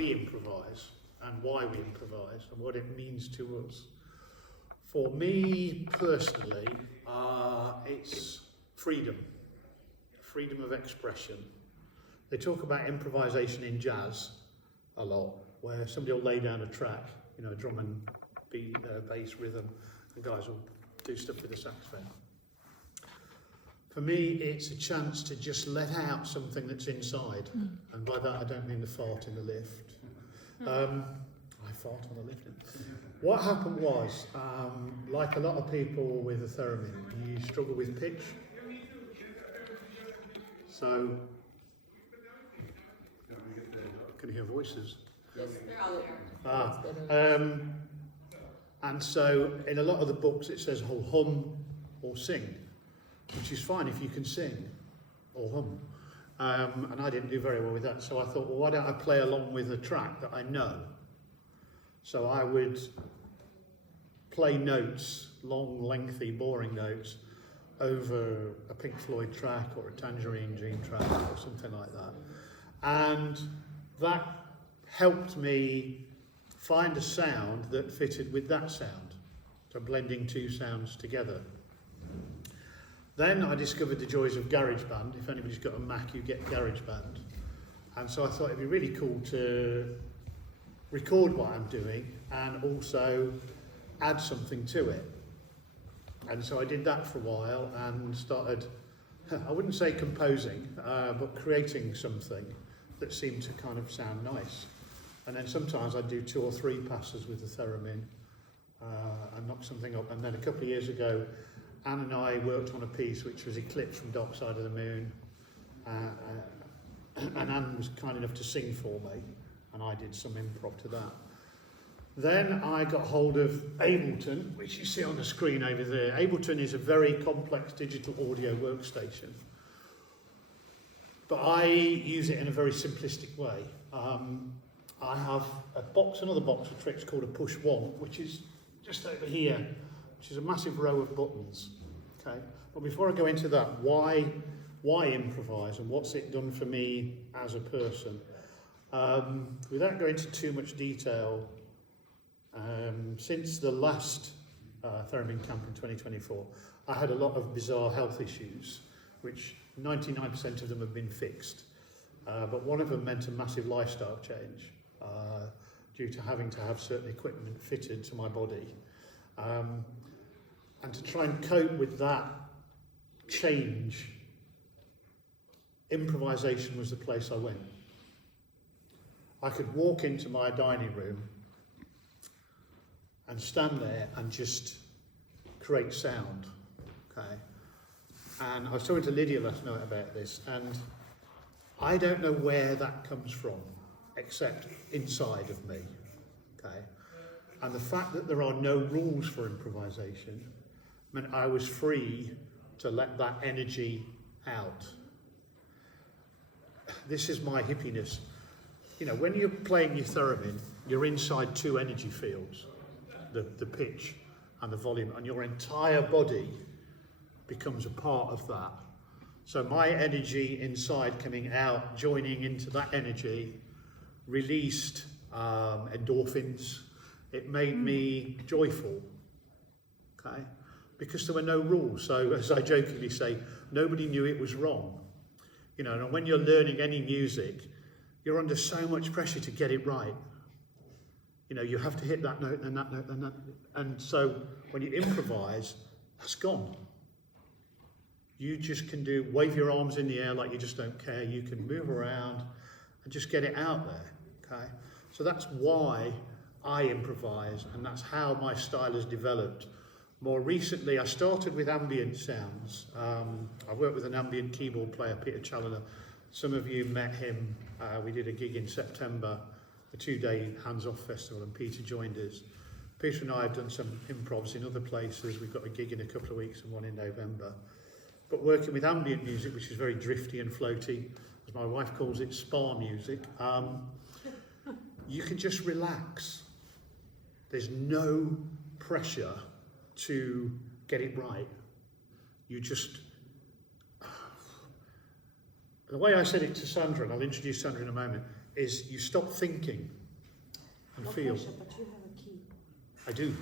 we improvise and why we improvise and what it means to us. For me personally, it's freedom of expression. They talk about improvisation in jazz a lot, where somebody will lay down a track, you know, drum and bass rhythm, and guys will do stuff with the saxophone. For me, it's a chance to just let out something that's inside, and by that I don't mean the fart in the lift. I fart on the lift. What happened was, like a lot of people with a theremin, you struggle with pitch. So, can you hear voices? Yes, they're all there. And so in a lot of the books it says hum or sing, which is fine if you can sing or hum. And I didn't do very well with that, so I thought, well, why don't I play along with a track that I know? So I would play notes, long, lengthy, boring notes, over a Pink Floyd track or a Tangerine Dream track or something like that. And that helped me find a sound that fitted with that sound, so blending two sounds together. Then I discovered the joys of GarageBand. If anybody's got a Mac, you get GarageBand. And so I thought it'd be really cool to record what I'm doing and also add something to it. And so I did that for a while and started, I wouldn't say composing, but creating something that seemed to kind of sound nice. And then sometimes I'd do 2 or 3 passes with the theremin and knock something up. And then a couple of years ago, Anne and I worked on a piece which was Eclipse from Dark Side of the Moon. And Anne was kind enough to sing for me, and I did some improv to that. Then I got hold of Ableton, which you see on the screen over there. Ableton is a very complex digital audio workstation, but I use it in a very simplistic way. I have another box of tricks called a push one, which is just over here, which is a massive row of buttons. Okay, but before I go into that, why improvise and what's it done for me as a person? Without going into too much detail, since the last Theremin Camp in 2024, I had a lot of bizarre health issues, which 99% of them have been fixed. But one of them meant a massive lifestyle change due to having to have certain equipment fitted to my body. And to try and cope with that change, improvisation was the place I went. I could walk into my dining room and stand there and just create sound, okay? And I was talking to Lydia last night about this, and I don't know where that comes from, except inside of me, okay? And the fact that there are no rules for improvisation meant I was free to let that energy out. This is my hippiness. You know, when you're playing your theremin, you're inside 2 energy fields, the pitch and the volume, and your entire body becomes a part of that. So my energy inside coming out, joining into that energy, released endorphins. It made me joyful, okay? Because there were no rules. So as I jokingly say, nobody knew it was wrong. You know, and when you're learning any music, you're under so much pressure to get it right. You know, you have to hit that note and that note and that. And so when you improvise, that's gone. You just can wave your arms in the air like you just don't care. You can move around and just get it out there, okay? So that's why I improvise, and that's how my style has developed. More recently, I started with ambient sounds. I worked with an ambient keyboard player, Peter Challoner. Some of you met him. We did a gig in September, a 2-day hands-off festival, and Peter joined us. Peter and I have done some improvs in other places. We've got a gig in a couple of weeks and one in November. But working with ambient music, which is very drifty and floaty, as my wife calls it, spa music, you can just relax. There's no pressure to get it right. You just... The way I said it to Sandra, and I'll introduce Sandra in a moment, is you stop thinking and No feel. pressure, but you have a key. I do.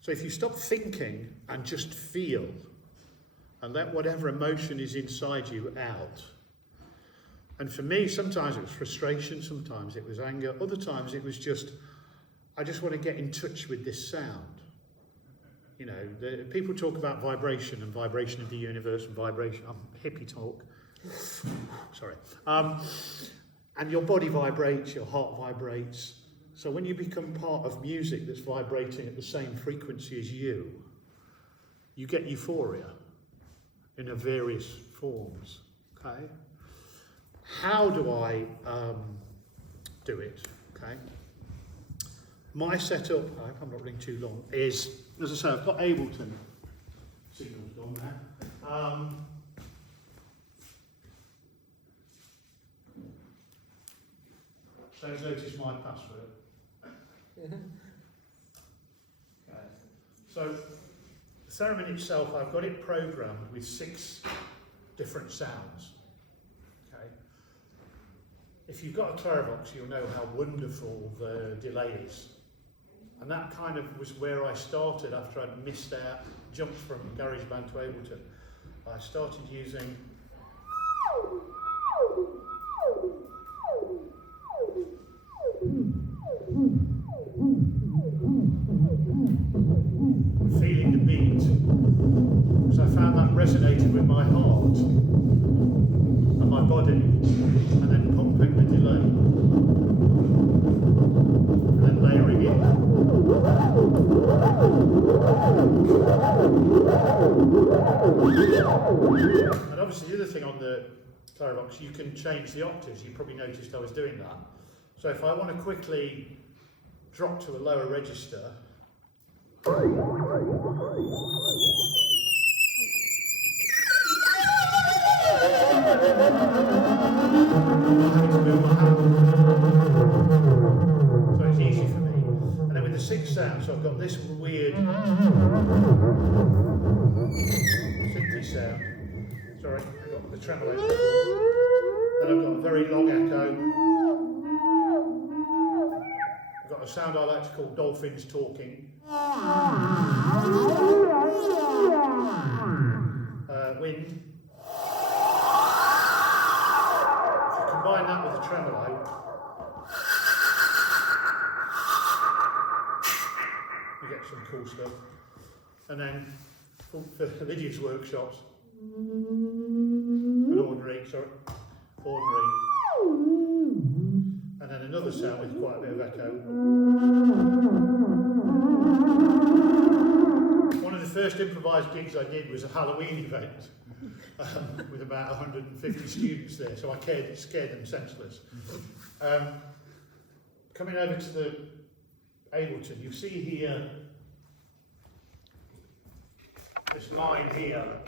So if you stop thinking and just feel, and let whatever emotion is inside you out. And for me, sometimes it was frustration, sometimes it was anger, other times it was just, I just want to get in touch with this sound. You know, people talk about vibration and vibration of the universe and vibration, hippie talk. Sorry. And your body vibrates, your heart vibrates. So when you become part of music that's vibrating at the same frequency as you get euphoria in various forms, okay? How do I do it, okay? My setup, I hope I'm not running too long, is, as I say, I've got Ableton. Signal's gone now. Don't notice my password. Okay. So, the Theremin itself, I've got it programmed with 6 different sounds. Okay. If you've got a Clarivox, you'll know how wonderful the delay is. And that kind of was where I started after I'd missed out, jumped from GarageBand to Ableton. I started using feeling the beat, because I found that resonated with my heart and my body, and then pumping the delay, and then layering it. And obviously the other thing on the Clarivox, you can change the octaves. You probably noticed I was doing that. So if I want to quickly drop to a lower register, so it's easy for me. And then with the 6 sounds, so I've got this weird synthy sound. Sorry, I've got the tremolo. Then I've got a very long echo. I've got a sound I like to call dolphins talking. Wind. If you combine that with the tremolo, you get some cool stuff. And then for Lydia's workshops, an ordinary. And then another sound with quite a bit of echo. One of the first improvised gigs I did was a Halloween event with about 150 students there, so I scared them senseless. Coming over to the Ableton, you see here this line here.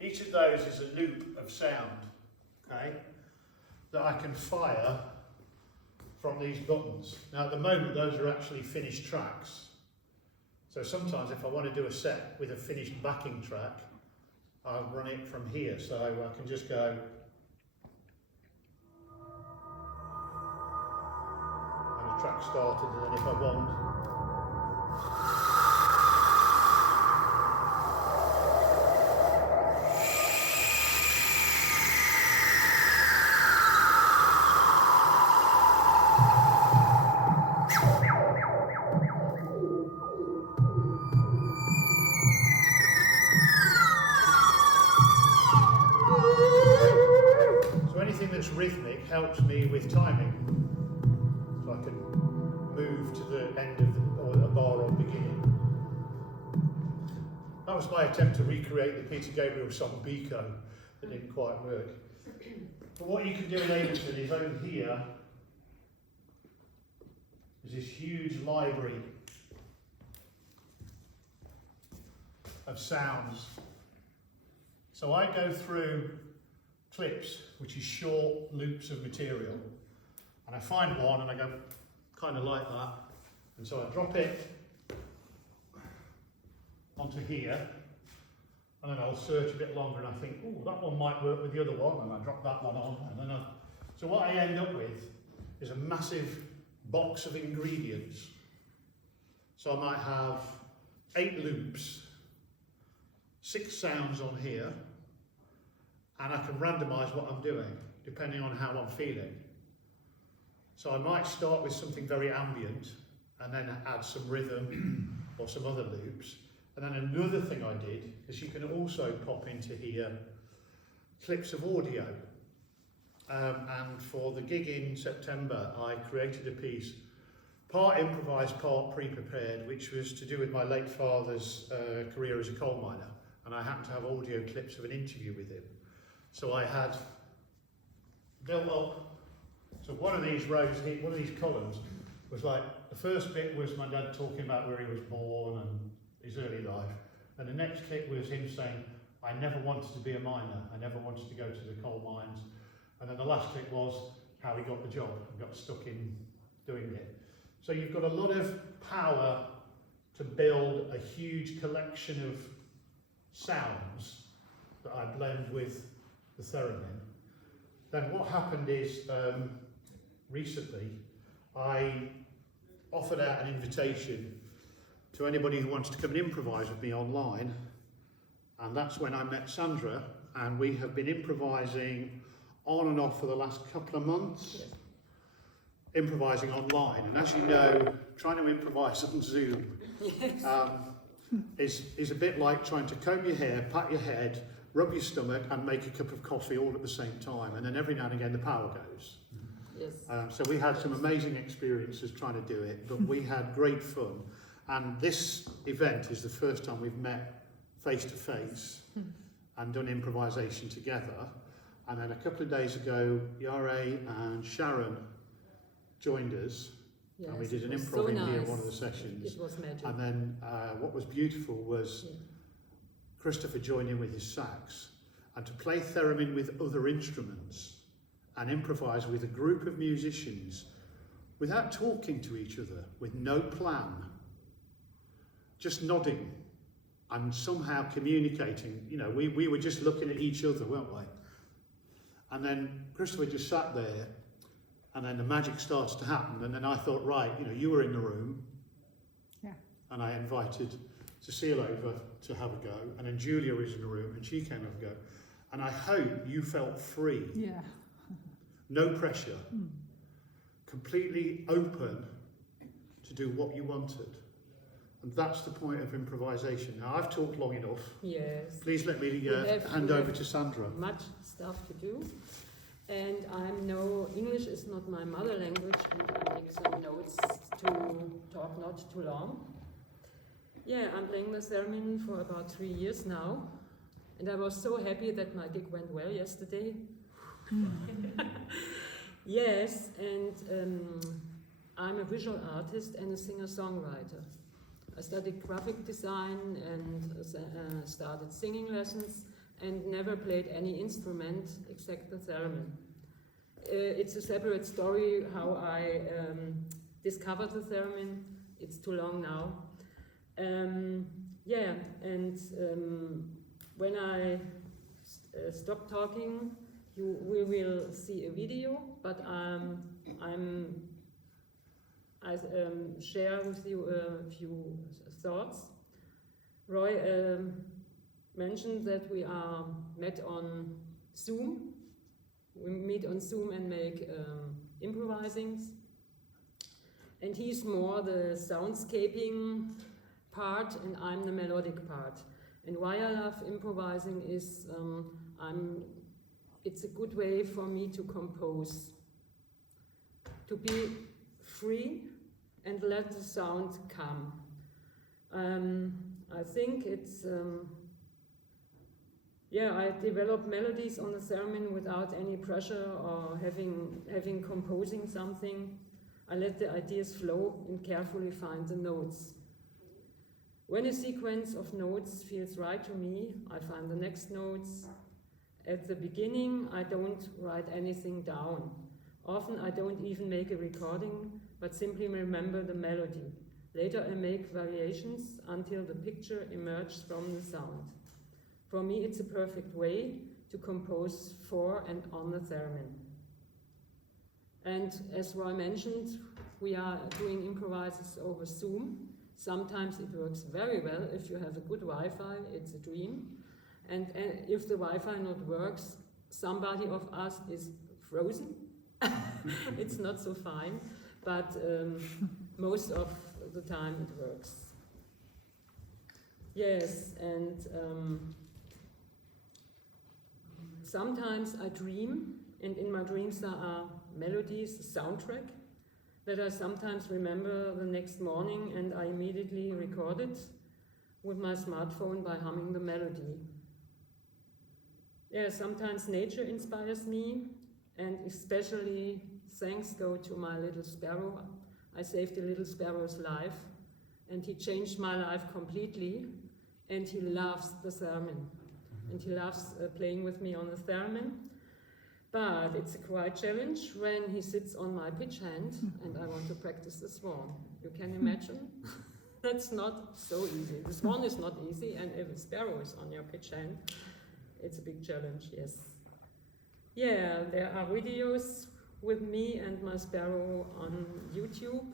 Each of those is a loop of sound, okay, that I can fire from these buttons. Now at the moment those are actually finished tracks. So sometimes if I want to do a set with a finished backing track, I'll run it from here. So I can just go, and the track started, and then if I want, that's rhythmic helps me with timing, so I can move to the end of or a bar or beginning. That was my attempt to recreate the Peter Gabriel song Biko. That didn't quite work. But what you can do in Ableton is over here is this huge library of sounds. So I go through clips, which is short loops of material, and I find one and I go kind of like that, and so I drop it onto here, and then I'll search a bit longer and I think, oh, that one might work with the other one, and I drop that one on, and then so what I end up with is a massive box of ingredients. So I might have 8 loops, 6 sounds on here, and I can randomise what I'm doing depending on how I'm feeling. So I might start with something very ambient and then add some rhythm or some other loops. And then another thing I did is you can also pop into here clips of audio. And for the gig in September, I created a piece, part improvised, part pre-prepared, which was to do with my late father's career as a coal miner. And I happened to have audio clips of an interview with him. So I had built up, so one of these rows here, one of these columns was like, the first bit was my dad talking about where he was born and his early life. And the next clip was him saying, I never wanted to be a miner, I never wanted to go to the coal mines. And then the last clip was how he got the job and got stuck in doing it. So you've got a lot of power to build a huge collection of sounds that I blend with the theremin. Then what happened is, recently, I offered out an invitation to anybody who wants to come and improvise with me online, and that's when I met Sandra, and we have been improvising on and off for the last couple of months, improvising online. And as you know, trying to improvise on Zoom is a bit like trying to comb your hair, pat your head, rub your stomach and make a cup of coffee all at the same time, and then every now and again the power goes. Yes. So we had some amazing experiences trying to do it, but we had great fun. And this event is the first time we've met face to face and done improvisation together. And then a couple of days ago, Yare and Sharon joined us, Yes, and we did an it was improv so in here, nice. one of the sessions. It was magic. And then what was beautiful was Christopher joined in with his sax, and to play theremin with other instruments and improvise with a group of musicians without talking to each other, with no plan, just nodding and somehow communicating. You know, we were just looking at each other, weren't we? And then Christopher just sat there, and then the magic starts to happen. And then I thought, right, you know, you were in the room, and I invited Cecile over to have a go, and then Julia was in the room, and she came have a go. And I hope you felt free. Yeah. No pressure. Completely open to do what you wanted. And that's the point of improvisation. Now, I've talked long enough. Yes. Please let me hand over to Sandra. Much stuff to do. And English is not my mother language, and I make some notes to talk not too long. Yeah, I'm playing the theremin for about 3 years now. And I was so happy that my gig went well yesterday. Yes, and I'm a visual artist and a singer-songwriter. I studied graphic design and started singing lessons and never played any instrument except the theremin. It's a separate story how I discovered the theremin. It's too long now. When I stop talking, we will see a video, but I share with you a few thoughts. Roy mentioned that we are met on Zoom. We meet on Zoom and make improvisings. And he's more the soundscaping part, and I'm the melodic part. And why I love improvising is it's a good way for me to compose, to be free and let the sound come. I think it's, I develop melodies on the theremin without any pressure or having composing something. I let the ideas flow and carefully find the notes. When a sequence of notes feels right to me, I find the next notes. At the beginning, I don't write anything down. Often I don't even make a recording, but simply remember the melody. Later I make variations until the picture emerges from the sound. For me, it's a perfect way to compose for and on the theremin. And as Roy mentioned, we are doing improvises over Zoom. Sometimes it works very well. If you have a good Wi-Fi, it's a dream. And if the Wi-Fi not works, somebody of us is frozen. It's not so fine, but most of the time it works. Yes, and sometimes I dream, and in my dreams there are melodies, a soundtrack, that I sometimes remember the next morning, and I immediately record it with my smartphone by humming the melody. Yeah, sometimes nature inspires me, and especially thanks go to my little sparrow. I saved the little sparrow's life, and he changed my life completely, and he loves the theremin, and he loves playing with me on the theremin. But it's a quite challenge when he sits on my pitch hand and I want to practice the swan. You can imagine? That's not so easy. The swan is not easy, and if a sparrow is on your pitch hand, it's a big challenge, yes. Yeah, there are videos with me and my sparrow on YouTube.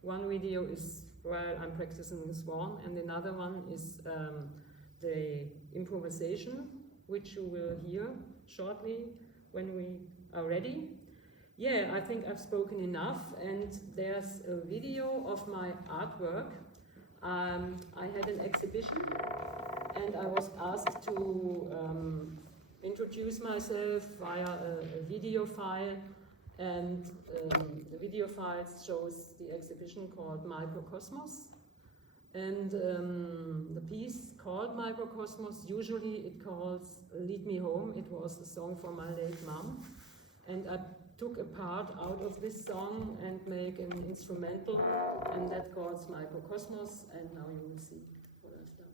One video is while I'm practicing the swan, and another one is the improvisation, which you will hear shortly when we are ready. Yeah, I think I've spoken enough, and there's a video of my artwork. I had an exhibition, and I was asked to introduce myself via a video file, and the video file shows the exhibition called Microcosmos. And the piece called Microcosmos, usually it calls Lead Me Home. It was a song for my late mom. And I took a part out of this song and make an instrumental, and that calls Microcosmos, and now you will see what I've done.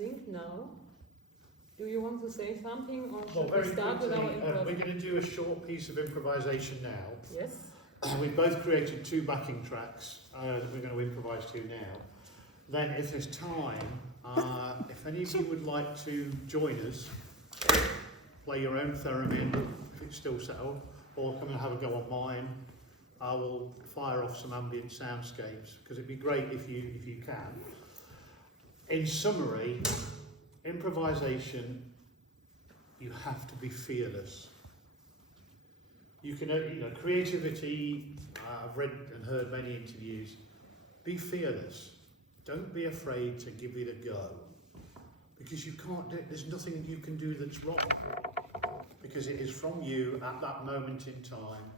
think now. Do you want to say something, or Well, should very we start with our quickly, improv? we're going to do a short piece of improvisation now. Yes. We've both created 2 backing tracks that we're going to improvise to now. Then, if there's time, if any of you would like to join us, play your own theremin, if it's still settled, or come and have a go on mine, I will fire off some ambient soundscapes, because it'd be great if you can. In summary, improvisation, you have to be fearless. You can, creativity, I've read and heard many interviews, be fearless. Don't be afraid to give it a go. Because you can't there's nothing you can do that's wrong. Because it is from you at that moment in time,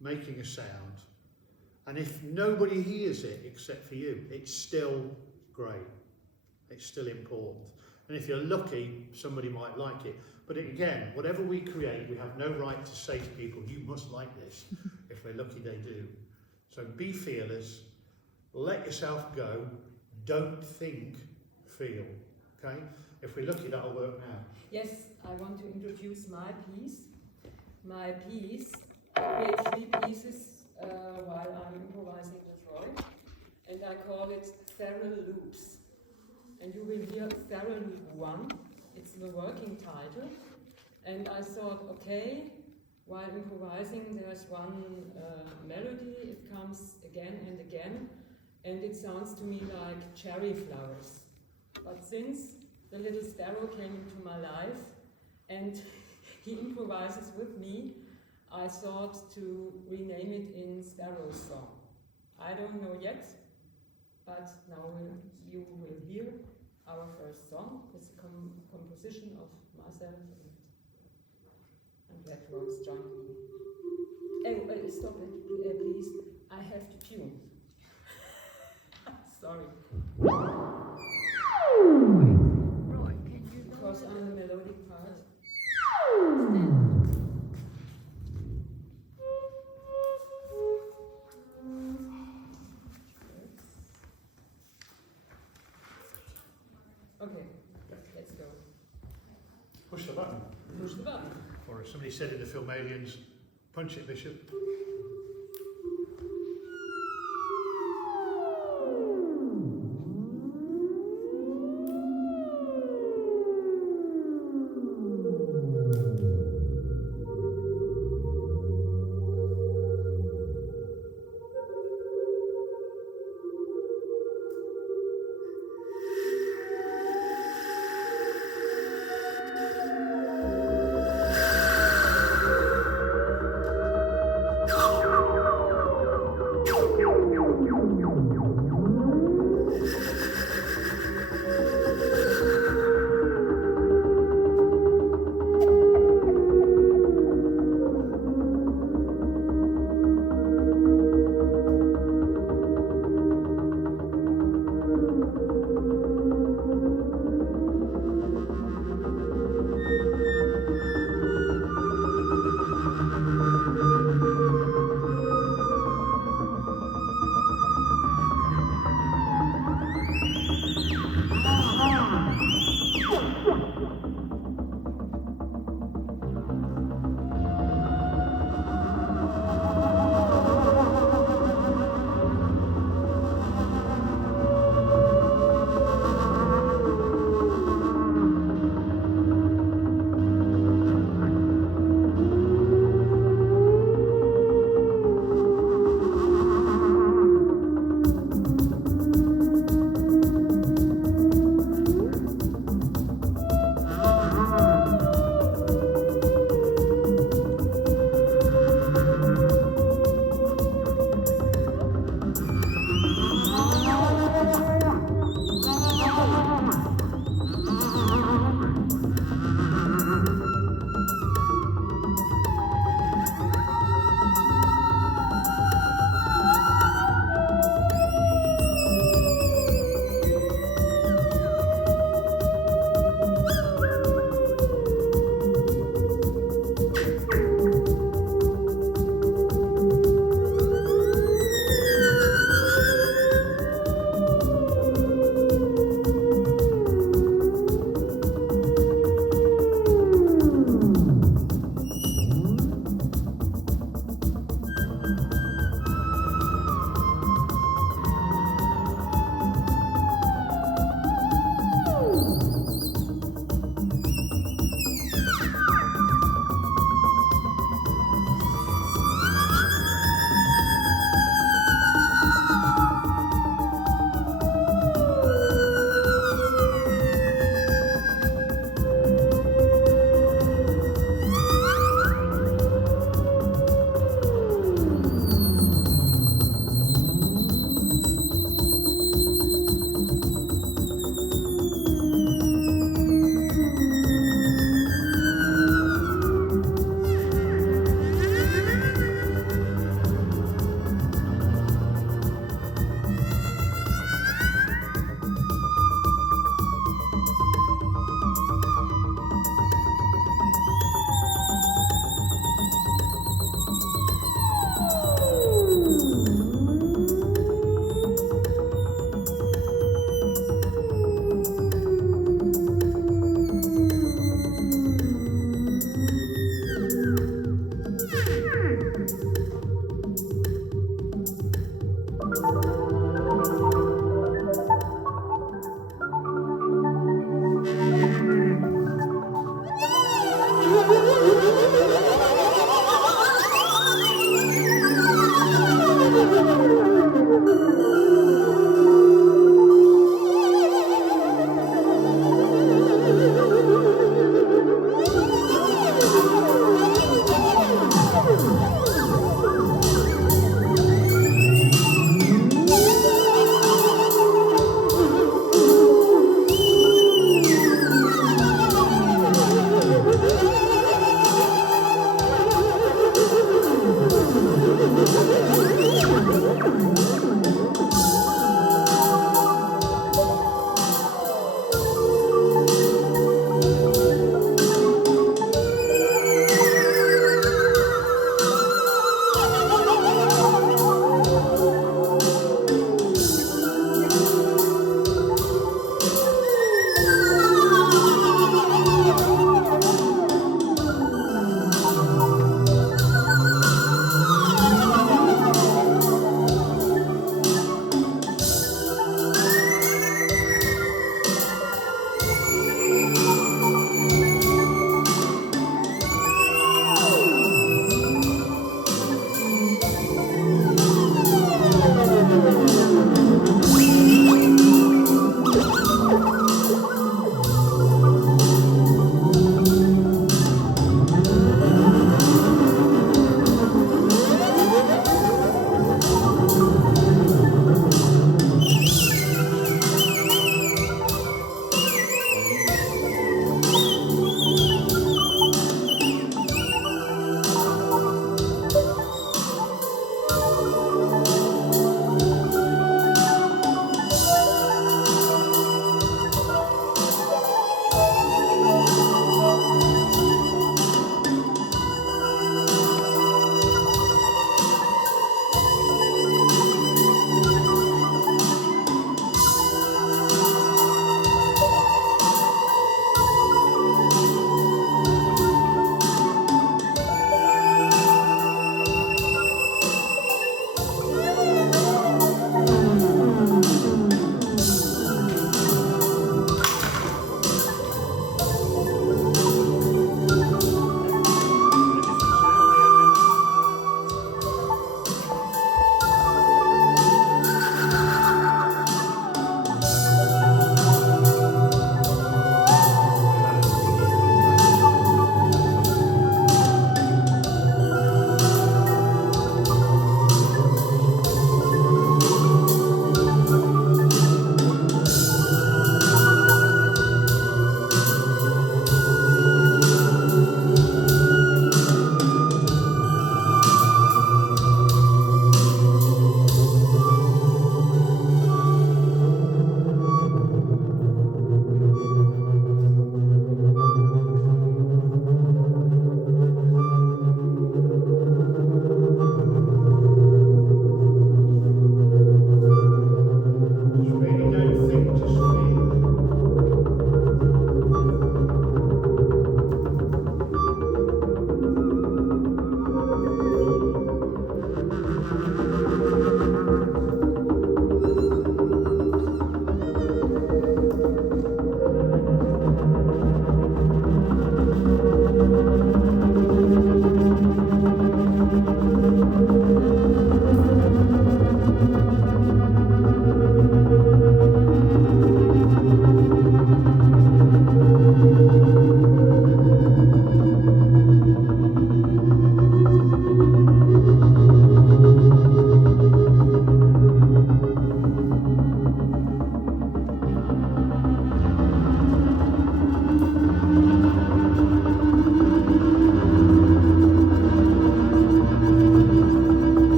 making a sound. And if nobody hears it except for you, it's still great. It's still important. And if you're lucky, somebody might like it. But again, whatever we create, we have no right to say to people, you must like this. If we're lucky, they do. So be fearless. Let yourself go. Don't think, feel. Okay? If we're lucky, that'll work now. Yes, I want to introduce my piece. My piece creates 3 pieces while I'm improvising with Roy. And I call it Feral Loops. And you will hear Feral Loop 1. It's the working title. And I thought, okay, while improvising, there's one melody. It comes again and again. And it sounds to me like cherry flowers. But since the little sparrow came into my life and he improvises with me, I thought to rename it in Sparrow's Song. I don't know yet, but now you will hear our first song. It's a composition of myself and Red Rose joined me. Oh, stop it, please. I have to tune. Sorry. Right, can you go Because I'm the melodic part. Okay, let's go. Push the button. Push the button. Or as somebody said in the film Aliens, punch it, Bishop.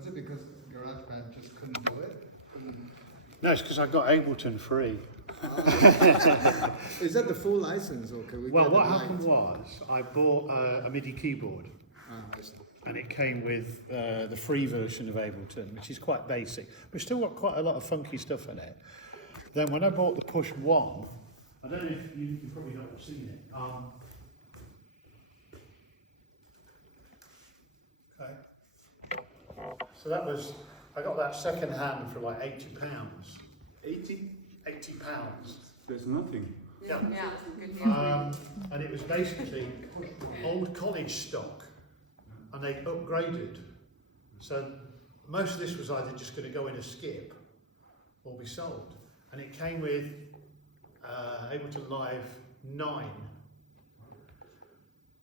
Was it because GarageBand just couldn't do it? No, it's because I got Ableton free. Is that the full license, or can we Well, get what it light? happened was I bought a MIDI keyboard, I see. and it came with the free version of Ableton, which is quite basic, but still got quite a lot of funky stuff in it. Then when I bought the Push 1, I don't know if you've probably not seen it. Okay. So that was, I got that second hand for like £80. 80? £80. There's nothing. Yeah. Good news. And it was basically old college stock, and they'd upgraded. So most of this was either just going to go in a skip or be sold. And it came with Ableton Live 9.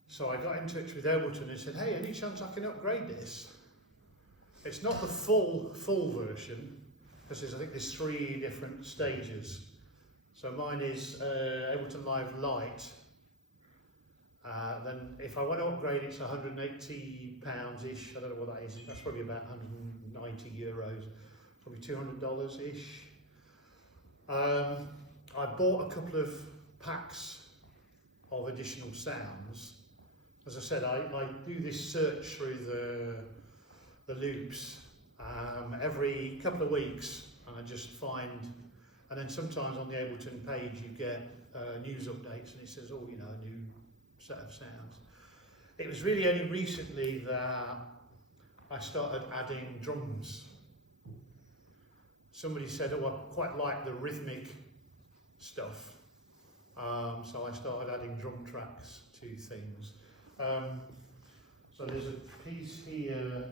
So I got in touch with Ableton and said, hey, any chance I can upgrade this? It's not the full version, because I think there's 3 different stages. So mine is Ableton Live Lite. Then if I want to upgrade, it's £180-ish. I don't know what that is. That's probably about €190. Probably $200-ish. I bought a couple of packs of additional sounds. As I said, I do this search through the loops every couple of weeks, and I just find, and then sometimes on the Ableton page you get news updates and it says, oh, you know, a new set of sounds. It was really only recently that I started adding drums. Somebody said, oh, I quite like the rhythmic stuff. So I started adding drum tracks to things. So there's a piece here.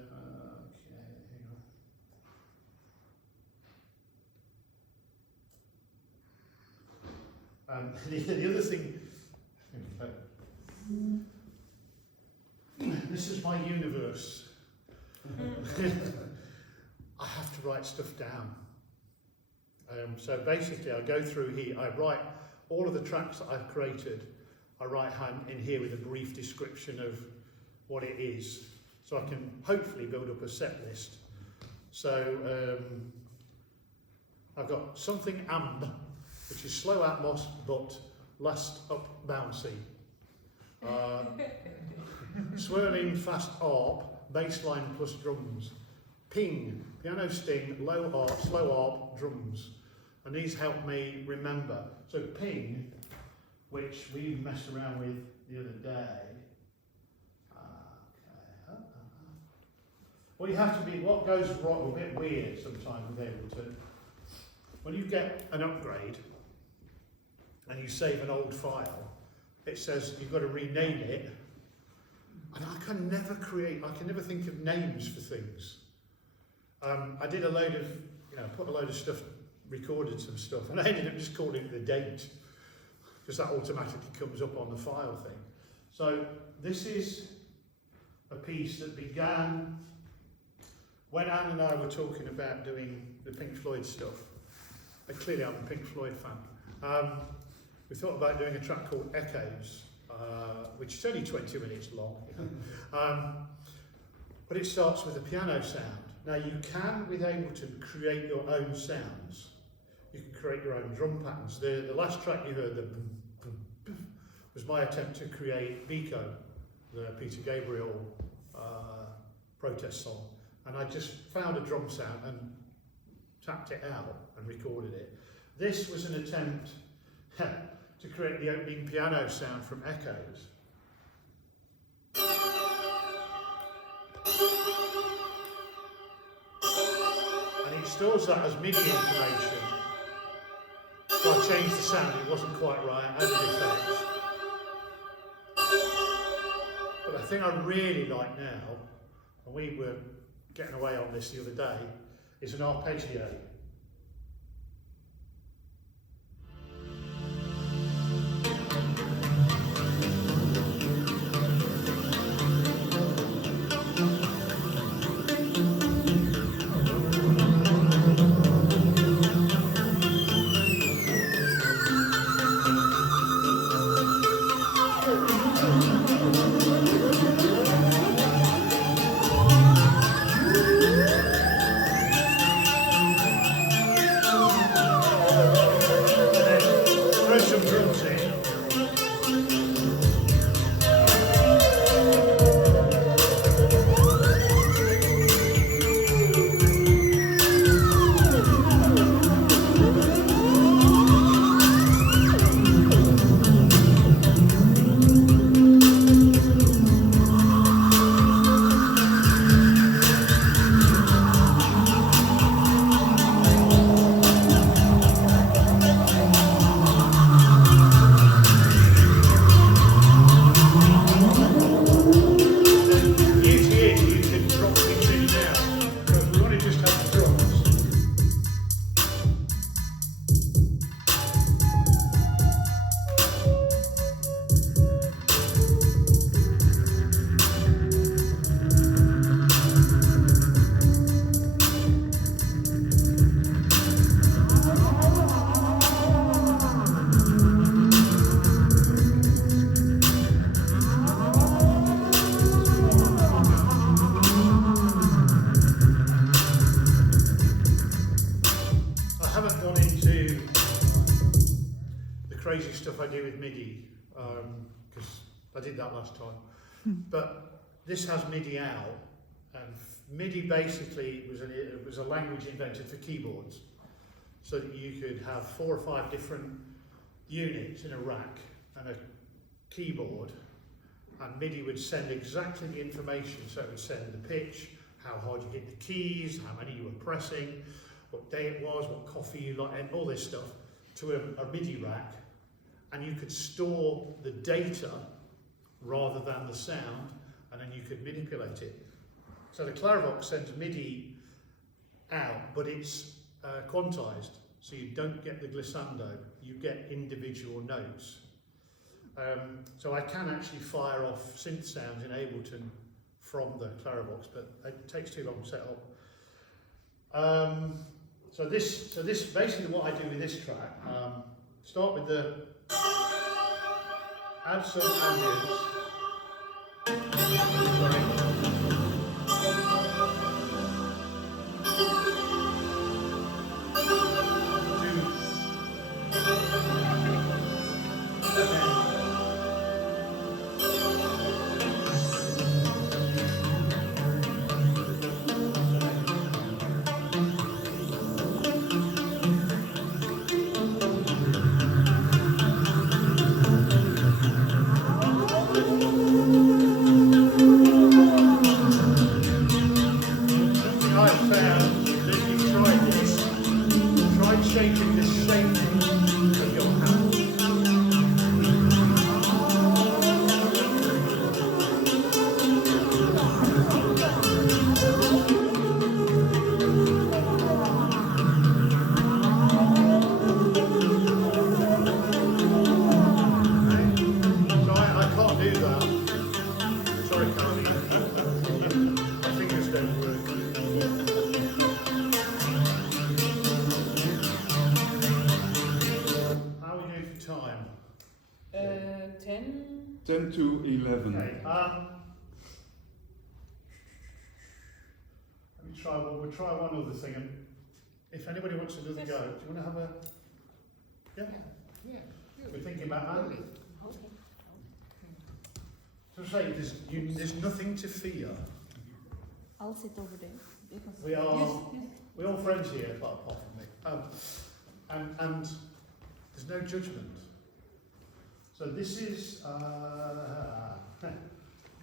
Okay, hang on. The other thing, this is my universe. I have to write stuff down. So basically I go through here, I write all of the tracks that I've created, I write in here with a brief description of what it is, so I can hopefully build up a set list. So I've got something amb, which is slow atmos but last up bouncy. Swirling fast arp, bassline plus drums. Ping, piano sting, low arp, slow arp, drums. And these help me remember. So ping, which we messed around with the other day. Well, you have to be, what goes wrong, a bit weird sometimes with Ableton. When you get an upgrade and you save an old file, it says you've got to rename it. And I can never think of names for things. I did a load of, put a load of stuff, recorded some stuff, and I ended up just calling it the date, because that automatically comes up on the file thing. So this is a piece that began when Anne and I were talking about doing the Pink Floyd stuff. And clearly I'm a Pink Floyd fan. We thought about doing a track called Echoes, which is only 20 minutes long. But it starts with a piano sound. Now you can, with Ableton, create your own sounds. You can create your own drum patterns. The last track you heard, the boom, boom, boom, was my attempt to create Biko, the Peter Gabriel protest song. And I just found a drum sound and tapped it out and recorded it. This was an attempt to create the opening piano sound from Echoes. And it stores that as MIDI information. So I changed the sound, it wasn't quite right, I added effects. But the thing I really like now, and we were getting away on this the other day, is an arpeggio. stuff I do with MIDI, because I did that last time. But this has MIDI out, and MIDI basically was a language invented for keyboards, so that you could have 4 or 5 different units in a rack and a keyboard, and MIDI would send exactly the information. So it would send the pitch, how hard you hit the keys, how many you were pressing, what day it was, what coffee you like, and all this stuff to a MIDI rack, and you could store the data rather than the sound, and then you could manipulate it. So the Clarivox sends MIDI out, but it's quantized, so you don't get the glissando, you get individual notes. So I can actually fire off synth sounds in Ableton from the Clarivox, but it takes too long to set up. So this basically what I do with this track. Start with the add some ambience. Shaping the shape of your hand. So I can't do that. Sorry, Caroline. My fingers don't work. Time? 10 to 11. Okay. Let me try. We'll try one other thing, and if anybody wants another go, do you want to have a? Yeah. We're thinking about that. So say there's nothing to fear. I'll sit over there. Because We're all friends here, apart from me. And there's no judgment. So this is,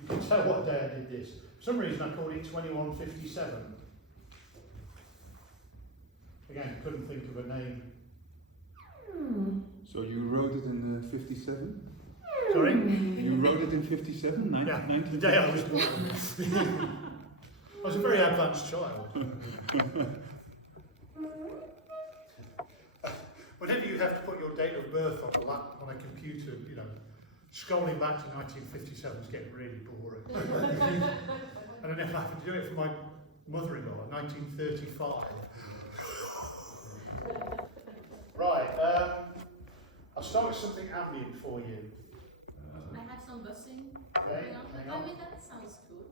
you can tell what day I did this. For some reason I called it 2157. Again, couldn't think of a name. So you wrote it in 57? Sorry? You wrote it in 57? Yeah, the day I was born. I was a very advanced child. Whenever you have to put your date of birth on a computer, you know, scrolling back to 1957 is getting really boring. And I never happened to do it for my mother-in-law, 1935. Right, I'll start with something ambient for you. I have some buzzing Okay, going on. hang I on. mean, that sounds good.